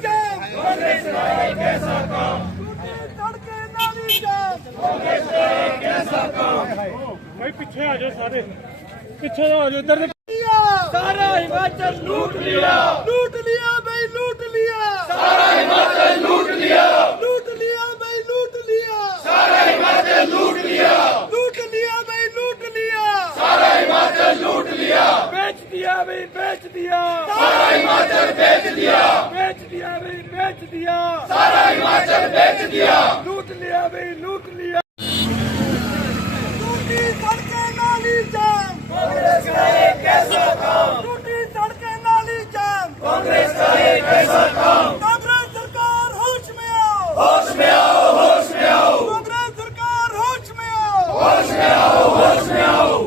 जाम, कांग्रेस का एक ऐसा काम, सड़कें नाली जाम, कांग्रेस का एक ऐसा काम। भाई पीछे आ जाओ सारे, पीछे आ जाओ इधर। सारा हिमाचल लूट लिया, लूट लिया भाई लूट लिया, सारा हिमाचल लूट लिया, लूट लिया भाई लूट लिया, सारा हिमाचल लूट लिया, लूट लिया भाई लूट लिया, सारा हिमाचल लूट लिया, बेच दिया भाई बेच दिया, सारा हिमाचल बेच दिया, बेच दिया भाई बेच दिया, सारा हिमाचल बेच दिया, लूट लिया भाई लूट लिया। टूटी सड़कें नाली जाम, कांग्रेस का एक ऐसा काम, टूटी सड़कें नाली जाम, कांग्रेस का एक ऐसा काम। कांग्रेस सरकार होश में आओ, होश में आओ, होश में आओ, कांग्रेस सरकार होश में आओ, होश में आओ, होश में आओ।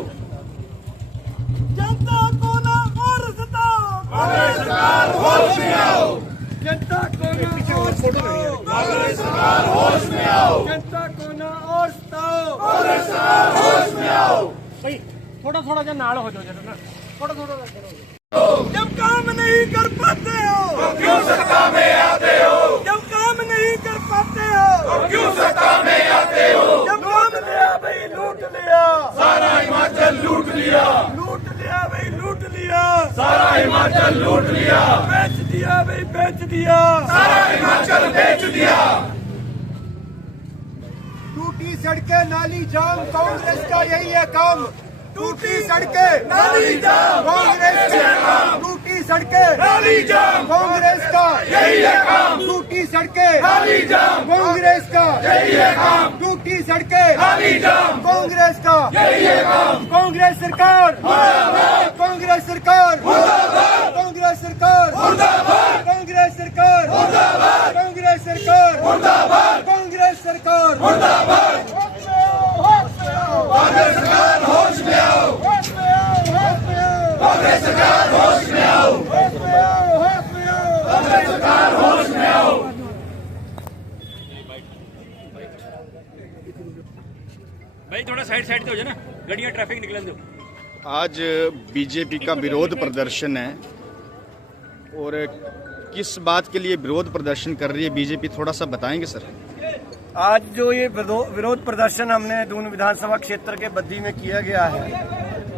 जनता को ना और सताओ, कांग्रेस सरकार होश में आओ, जनता को ना और सताओ, कांग्रेस सरकार होश में आओ, जनता को ना और सताओ, कांग्रेस सरकार होश में आओ। भाई थोड़ा थोड़ा जा नाल हो जाओ जरा ना, थोड़ा थोड़ा जब काम नहीं कर पाते हो तो क्यों सत्ता में आते हो, जब काम नहीं कर पाते हो तो क्यों सत्ता में आते हो, जब काम लिया भाई लूट लिया, सारा हिमाचल लूट लिया, लूट लिया भाई लूट लिया, सारा हिमाचल लूट लिया, बेच दिया भाई बेच दिया, सारा हिमाचल बेच दिया। टूटी सड़कें नाली जाम, कांग्रेस का यही है काम, टूटी सड़कें नाली जाम, कांग्रेस का काम, टूटी सड़कें नाली जाम, कांग्रेस का यही है काम, टूटी सड़कें नाली जाम, कांग्रेस का यही है काम, टूटी सड़कें नाली जाम, कांग्रेस का यही है काम। कांग्रेस सरकार मुर्दाबाद, कांग्रेस सरकार मुर्दाबाद, कांग्रेस सरकार मुर्दाबाद, कांग्रेस सरकार मुर्दाबाद, कांग्रेस सरकार मुर्दाबाद, कांग्रेस सरकार मुर्दाबाद। कांग्रेस सरकार होश में आओ, होश में आओ, होश में आओ, कांग्रेस सरकार होश में आओ, होश में आओ, होश में आओ, कांग्रेस सरकार होश में आओ। भाई थोड़ा साइड साइड पे हो जाए ना, गाड़ियां ट्रैफिक निकल दो। आज बीजेपी का विरोध प्रदर्शन है और किस बात के लिए विरोध प्रदर्शन कर रही है बीजेपी, थोड़ा सा बताएंगे सर? आज जो ये विरोध प्रदर्शन हमने दून विधानसभा क्षेत्र के बद्दी में किया गया है,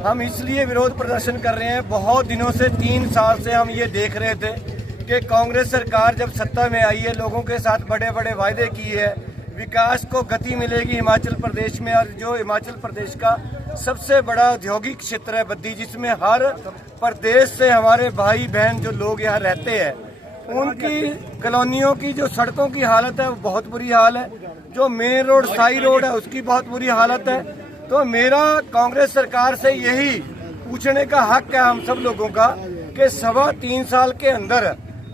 हम इसलिए विरोध प्रदर्शन कर रहे हैं, बहुत दिनों से 3 साल से हम ये देख रहे थे कि कांग्रेस सरकार जब सत्ता में आई है, लोगों के साथ बड़े बड़े वायदे किए हैं, विकास को गति मिलेगी हिमाचल प्रदेश में, और जो हिमाचल प्रदेश का सबसे बड़ा औद्योगिक क्षेत्र है बद्दी, जिसमें हर प्रदेश से हमारे भाई बहन जो लोग यहाँ रहते हैं, उनकी कॉलोनियों की जो सड़कों की हालत है वो बहुत बुरी हाल है, जो मेन रोड साई रोड है उसकी बहुत बुरी हालत है। तो मेरा कांग्रेस सरकार से यही पूछने का हक है हम सब लोगों का कि 3.25 साल के अंदर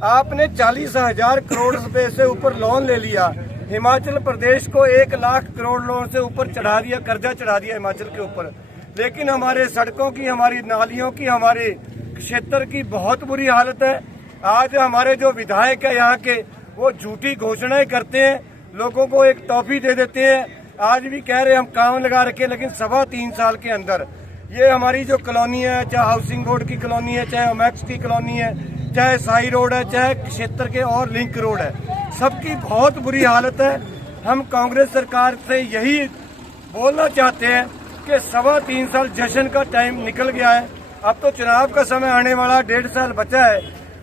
आपने 40,000 करोड़ रुपए से ऊपर लोन ले लिया, हिमाचल प्रदेश को 1 लाख करोड़ लोन से ऊपर चढ़ा दिया, कर्जा चढ़ा दिया हिमाचल के ऊपर, लेकिन हमारे सड़कों की, हमारी नालियों की, हमारे क्षेत्र की बहुत बुरी हालत है। आज हमारे जो विधायक है यहाँ के, वो झूठी घोषणाएं करते हैं, लोगों को एक टॉफी दे देते हैं, आज भी कह रहे हम काम लगा रखे, लेकिन 3.25 साल के अंदर ये हमारी जो कॉलोनी है, चाहे हाउसिंग बोर्ड की कॉलोनी है, चाहे ओमैक्स की कॉलोनी है, चाहे साई रोड है, चाहे क्षेत्र के और लिंक रोड है, सबकी बहुत बुरी हालत है। हम कांग्रेस सरकार से यही बोलना चाहते हैं कि 3.25 साल जश्न का टाइम निकल गया है, अब तो चुनाव का समय आने वाला, 1.5 साल बचा है,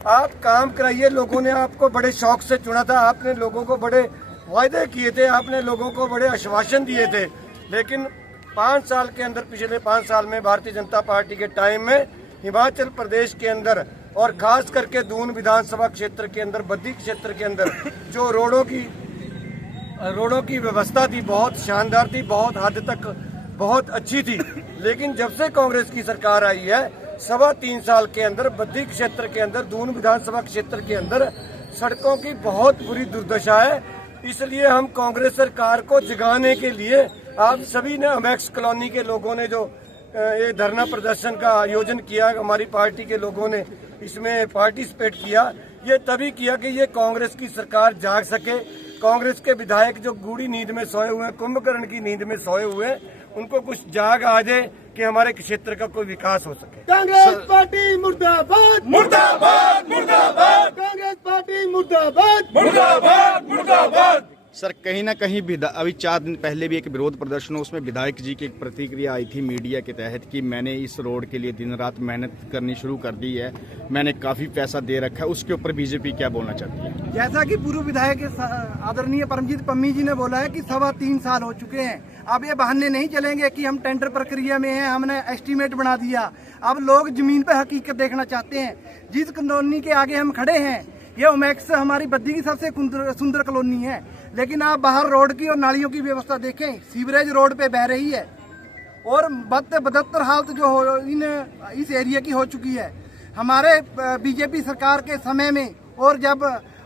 आप काम कराइए। लोगों ने आपको बड़े शौक से चुना था, आपने लोगों को बड़े वायदे किए थे, आपने लोगों को बड़े आश्वासन दिए थे, लेकिन 5 साल के अंदर, पिछले 5 साल में भारतीय जनता पार्टी के टाइम में हिमाचल प्रदेश के अंदर और खास करके दून विधानसभा क्षेत्र के अंदर, बद्दी क्षेत्र के अंदर जो रोडों की व्यवस्था थी बहुत शानदार थी, बहुत हद तक बहुत अच्छी थी, लेकिन जब से कांग्रेस की सरकार आई है 3.25 साल के अंदर बद्दी क्षेत्र के अंदर, दून विधानसभा क्षेत्र के अंदर सड़कों की बहुत बुरी दुर्दशा है। इसलिए हम कांग्रेस सरकार को जगाने के लिए, आप सभी ने, ओमैक्स कॉलोनी के लोगों ने जो ये धरना प्रदर्शन का आयोजन किया, हमारी पार्टी के लोगों ने इसमें पार्टिसिपेट किया, ये तभी किया कि ये कांग्रेस की सरकार जाग सके। कांग्रेस के विधायक जो गूढ़ी नींद में सोए हुए हैं, कुंभकर्ण की नींद में सोए हुए हैं, उनको कुछ जाग आ जाए कि हमारे क्षेत्र का कोई विकास हो सके। कांग्रेस पार्टी मुर्दाबाद, मुर्दाबाद, मुर्दाबाद, कांग्रेस पार्टी पार्टी मुर्दाबाद मुर्दाबाद मुर्दाबाद। सर कहीं ना कहीं अभी 4 दिन पहले भी एक विरोध प्रदर्शन हो, उसमें विधायक जी की एक प्रतिक्रिया आई थी मीडिया के तहत कि मैंने इस रोड के लिए दिन रात मेहनत करनी शुरू कर दी है, मैंने काफ़ी पैसा दे रखा है। उसके ऊपर बीजेपी क्या बोलना चाहती है? जैसा कि पूर्व विधायक आदरणीय परमजीत पम्मी जी ने बोला है कि 3.25 साल हो चुके हैं। अब ये बहाने नहीं चलेंगे कि हम टेंडर प्रक्रिया में हैं, हमने एस्टीमेट बना दिया। अब लोग जमीन पर हकीकत देखना चाहते हैं। जिस कॉलोनी के आगे हम खड़े हैं ये ओमैक्स हमारी बद्दी की सबसे सुंदर कॉलोनी है, लेकिन आप बाहर रोड की और नालियों की व्यवस्था देखें, सीवरेज रोड पे बह रही है और बदतर हालत जो हो इस एरिया की हो चुकी है। हमारे बीजेपी सरकार के समय में और जब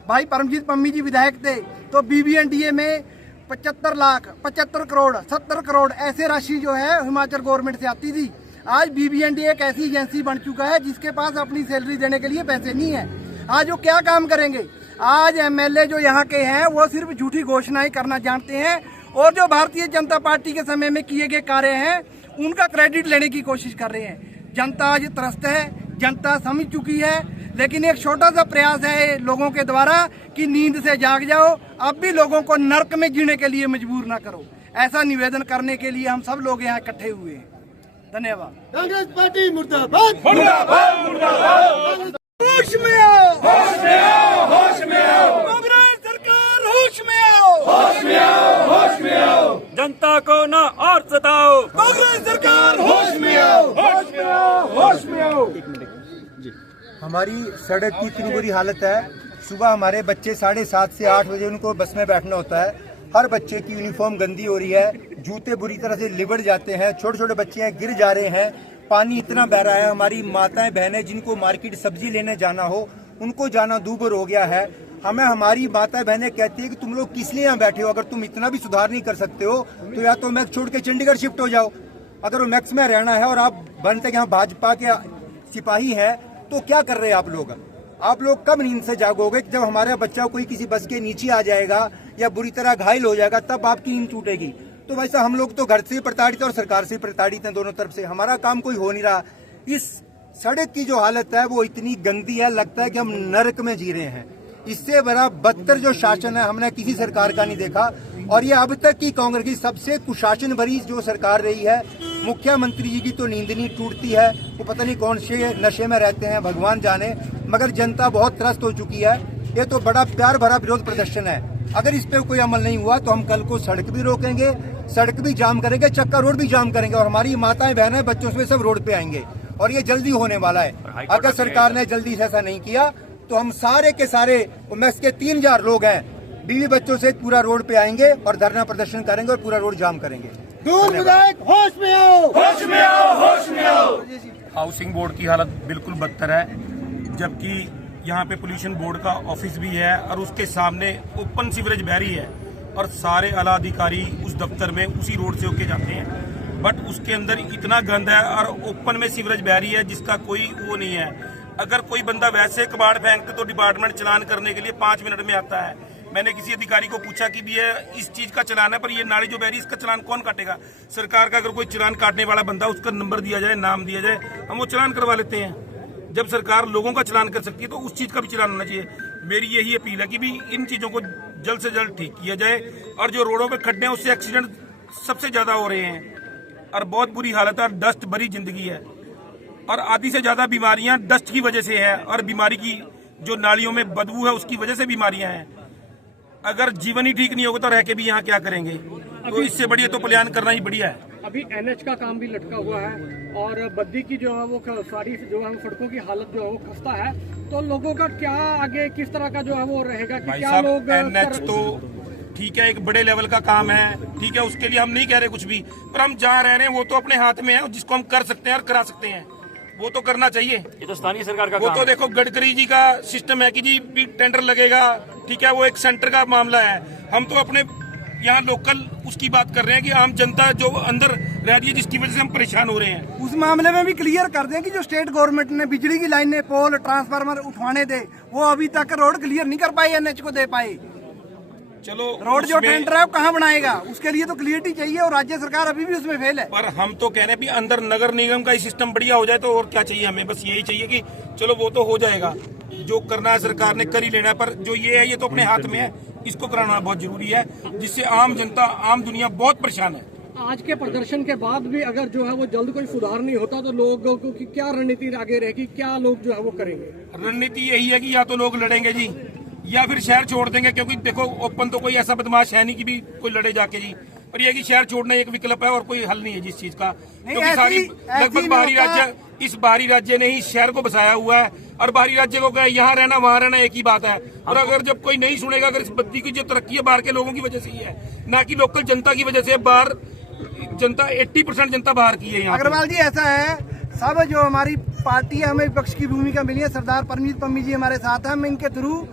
भाई परमजीत पम्मी जी विधायक थे तो BBNDA में 75 लाख 75 करोड़ 70 करोड़ ऐसे राशि जो है हिमाचल गवर्नमेंट से आती थी। आज BBNDA एक ऐसी एजेंसी बन चुका है जिसके पास अपनी सैलरी देने के लिए पैसे नहीं है। आज वो क्या काम करेंगे? आज MLA जो यहाँ के हैं वो सिर्फ झूठी घोषणाएं करना जानते हैं और जो भारतीय जनता पार्टी के समय में किए गए कार्य हैं उनका क्रेडिट लेने की कोशिश कर रहे हैं। जनता आज त्रस्त है, जनता समझ चुकी है, लेकिन एक छोटा सा प्रयास है लोगों के द्वारा कि नींद से जाग जाओ, अब भी लोगों को नर्क में जीने के लिए मजबूर ना करो। ऐसा निवेदन करने के लिए हम सब लोग यहाँ इकट्ठे हुए हैं। धन्यवाद। कांग्रेस पार्टी मुर्दाबाद मुर्दाबाद मुर्दाबाद। होश में आओ, होश में आओ, होश में आओ। कांग्रेस सरकार होश में आओ, होश में आओ, होश में आओ। जनता को ना और सताओ। कांग्रेस सरकार होश में आओ, होश में आओ, होश में आओ। हमारी सड़क की इतनी बुरी हालत है, सुबह हमारे बच्चे 7:30 से 8 बजे उनको बस में बैठना होता है। हर बच्चे की यूनिफॉर्म गंदी हो रही है, जूते बुरी तरह से लिबड़ जाते हैं, छोटे छोटे बच्चे हैं गिर जा रहे हैं, पानी इतना बह रहा है। हमारी माताएं बहनें जिनको मार्केट सब्जी लेने जाना हो उनको जाना दूभर हो गया है। हमें हमारी माताएं बहनें कहती है कि तुम लोग किस लिए यहाँ बैठे हो? अगर तुम इतना भी सुधार नहीं कर सकते हो तो या तो मैक्स छोड़ के चंडीगढ़ शिफ्ट हो जाओ। अगर वो मैक्स में रहना है और आप बनते यहाँ भाजपा के सिपाही हैं तो क्या कर रहे हैं आप लोग? आप लोग कब नींद से जागोगे? जब हमारा बच्चा कोई किसी बस के नीचे आ जाएगा या बुरी तरह घायल हो जाएगा तब आपकी नींद टूटेगी। तो वैसा हम लोग तो घर से प्रताड़ित और सरकार से प्रताड़ित हैं, दोनों तरफ से। हमारा काम कोई हो नहीं रहा। इस सड़क की जो हालत है वो इतनी गंदी है, लगता है कि हम नरक में जी रहे हैं। इससे बड़ा बदतर जो शासन है हमने किसी सरकार का नहीं देखा। और ये अब तक की कांग्रेस की सबसे कुशासन भरी जो सरकार रही है। मुख्यमंत्री जी की तो नींद नहीं टूटती है, वो पता नहीं कौन से नशे में रहते हैं, भगवान जाने। मगर जनता बहुत त्रस्त हो चुकी है। ये तो बड़ा प्यार भरा विरोध प्रदर्शन है। अगर इस पे कोई अमल नहीं हुआ तो हम कल को सड़क भी रोकेंगे, सड़क भी जाम करेंगे, चक्का रोड भी जाम करेंगे और हमारी माताएं बहनें बच्चों से सब रोड पे आएंगे। और ये जल्दी होने वाला है। अगर सरकार ने जल्दी से ऐसा नहीं किया तो हम सारे के सारे उमैक्स के 3000 लोग हैं, बीवी बच्चों से पूरा रोड पे आएंगे और धरना प्रदर्शन करेंगे और पूरा रोड जाम करेंगे। दूर विधायक होश में आओ, होश में आओ, होश में आओ। हाउसिंग बोर्ड की हालत बिल्कुल बदतर है, जबकि यहाँ पे पोल्यूशन बोर्ड का ऑफिस भी है और उसके सामने ओपन सीवरेज बह रही है और सारे आला अधिकारी उस दफ्तर में उसी रोड से होके जाते हैं। बट उसके अंदर इतना गंद है और ओपन में सीवरेज बह रही है जिसका कोई वो नहीं है। अगर कोई बंदा वैसे कबाड़ फेंकते तो डिपार्टमेंट चलान करने के लिए 5 मिनट में आता है। मैंने किसी अधिकारी को पूछा कि ये इस चीज का चलान है, पर ये नाली जो बह रही है इसका चलान कौन काटेगा? सरकार का अगर कोई चलान काटने वाला बंदा, उसका नंबर दिया जाए, नाम दिया जाए, हम वो चलान करवा लेते हैं। जब सरकार लोगों का चलान कर सकती है तो उस चीज का भी चलान होना चाहिए। मेरी यही अपील है कि भी इन चीजों को जल्द से जल्द ठीक किया जाए। और जो रोडों पे खड्डे हैं उससे एक्सीडेंट सबसे ज्यादा हो रहे हैं और बहुत बुरी हालत है और डस्ट भरी जिंदगी है और आधी से ज्यादा बीमारियां डस्ट की वजह से है और बीमारी की जो नालियों में बदबू है उसकी वजह से बीमारियां हैं। अगर जीवन ही ठीक नहीं होगा तो रह के भी यहाँ क्या करेंगे? तो इससे बढ़िया तो प्लान करना ही बढ़िया है। अभी NH का काम भी लटका हुआ है और बद्दी की जो है वो सारी जो है सड़कों की हालत जो है वो खस्ता है। तो लोगों का क्या आगे किस तरह का जो है वो रहेगा कि क्या लोग NH तो ठीक है, एक बड़े लेवल का काम है, ठीक है, उसके लिए हम नहीं कह रहे कुछ भी, पर हम जहाँ रह रहे हैं वो तो अपने हाथ में है। जिसको हम कर सकते हैं और करा सकते हैं वो तो करना चाहिए। ये तो स्थानीय सरकार का वो काम तो देखो गडकरी जी का सिस्टम है कि जी भी टेंडर लगेगा, ठीक है, वो एक सेंटर का मामला है। हम तो अपने यहाँ लोकल उसकी बात कर रहे हैं कि आम जनता जो अंदर रह रही है जिसकी वजह से हम परेशान हो रहे हैं। उस मामले में भी क्लियर कर दें कि जो स्टेट गवर्नमेंट ने बिजली की लाइनें, पोल, ट्रांसफार्मर उठवाने थे वो अभी तक रोड क्लियर नहीं कर पाए, NH को दे पाए। चलो रोड जो टेंडर है वो कहाँ बनाएगा? उसके लिए तो क्लियरिटी चाहिए और राज्य सरकार अभी भी उसमें फेल है। पर हम तो कह रहे हैं भी अंदर नगर निगम का ही सिस्टम बढ़िया हो जाए तो और क्या चाहिए हमें? बस यही चाहिए कि चलो वो तो हो जाएगा। जो करना है सरकार ने कर ही लेना है, पर जो ये है ये तो अपने हाथ में है, इसको कराना बहुत जरूरी है, जिससे आम जनता, आम दुनिया बहुत परेशान है। आज के प्रदर्शन के बाद भी अगर जो है वो जल्द कोई सुधार नहीं होता तो लोगों की क्या रणनीति आगे रहेगी, क्या लोग जो है वो करेंगे? रणनीति यही है कि या तो लोग लड़ेंगे जी, या फिर शहर छोड़ देंगे, क्योंकि देखो ओपन तो कोई ऐसा बदमाश है नहीं कि भी कोई लड़े जाके जी, पर यह कि शहर छोड़ना एक विकल्प है और कोई हल नहीं है जिस चीज का, क्योंकि सारी लगभग बाहरी राज्य, इस बाहरी राज्य ने ही शहर को बसाया हुआ है, और बाहरी राज्य को क्या यहाँ रहना वहाँ रहना एक ही बात है। और अगर जब कोई नहीं सुनेगा, अगर इस बद्दी की जो तरक्की है बाहर के लोगों की वजह से ही है, ना कि लोकल जनता की वजह से। बाहर जनता 80% जनता बाहर की है यहाँ। अग्रवाल जी ऐसा है, सब जो हमारी पार्टी है, हमें विपक्ष की भूमिका मिली है, सरदार परमजीत पम्मी जी हमारे साथ हैं, हम इनके थ्रू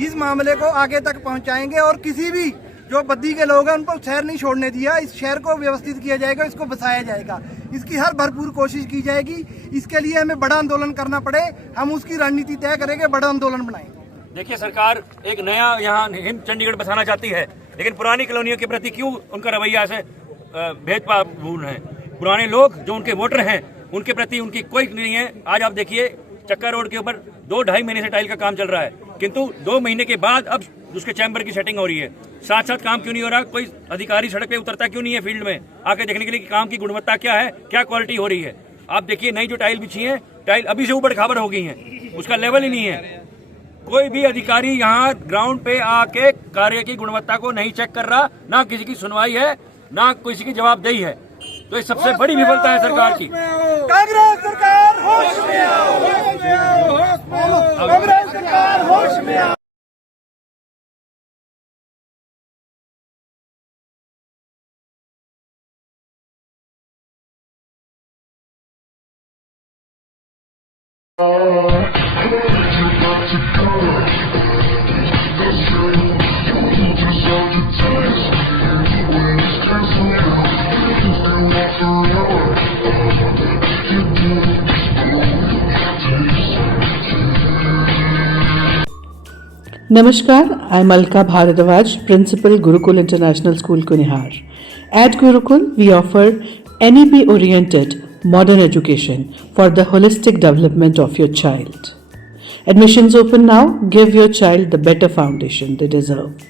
इस मामले को आगे तक पहुंचाएंगे और किसी भी जो बद्दी के लोग हैं उनको शहर नहीं छोड़ने दिया, इस शहर को व्यवस्थित किया जाएगा, इसको बसाया जाएगा, इसकी हर भरपूर कोशिश की जाएगी। इसके लिए हमें बड़ा आंदोलन करना पड़े, हम उसकी रणनीति तय करेंगे, बड़ा आंदोलन बनाएंगे। देखिए, सरकार एक नया यहाँ हिंद चंडीगढ़ बसाना चाहती है, लेकिन पुरानी कॉलोनियों के प्रति क्यों उनका रवैया ऐसे भेदभावपूर्ण है? पुराने लोग जो उनके वोटर हैं उनके प्रति उनकी कोई नहीं है। आज आप देखिए चक्का रोड के ऊपर 2-2.5 महीने से टाइल का काम चल रहा है, किंतु 2 महीने के बाद अब उसके चैम्बर की सेटिंग हो रही है। साथ साथ काम क्यों नहीं हो रहा? कोई अधिकारी सड़क पे उतरता क्यों नहीं है फील्ड में आके देखने के लिए कि काम की गुणवत्ता क्या है, क्या क्वालिटी हो रही है? आप देखिए नई जो टाइल बिछी है, टाइल अभी से ऊबड़ खाबड़ हो गई है, उसका लेवल ही नहीं है। कोई भी अधिकारी यहाँ ग्राउंड पे आके कार्य की गुणवत्ता को नहीं चेक कर रहा, ना किसी की सुनवाई है, ना किसी की जवाबदेही है। तो ये सबसे बड़ी विफलता है सरकार की। कांग्रेस सरकार होश में आओ, होश में आओ, होश में आओ, कांग्रेस सरकार होश में आओ। Namaskar, I'm Alka Bharadwaj, Principal Gurukul International School, Kunihar. At Gurukul, we offer NEP-oriented modern education for the holistic development of your child. Admissions open now. Give your child the better foundation they deserve.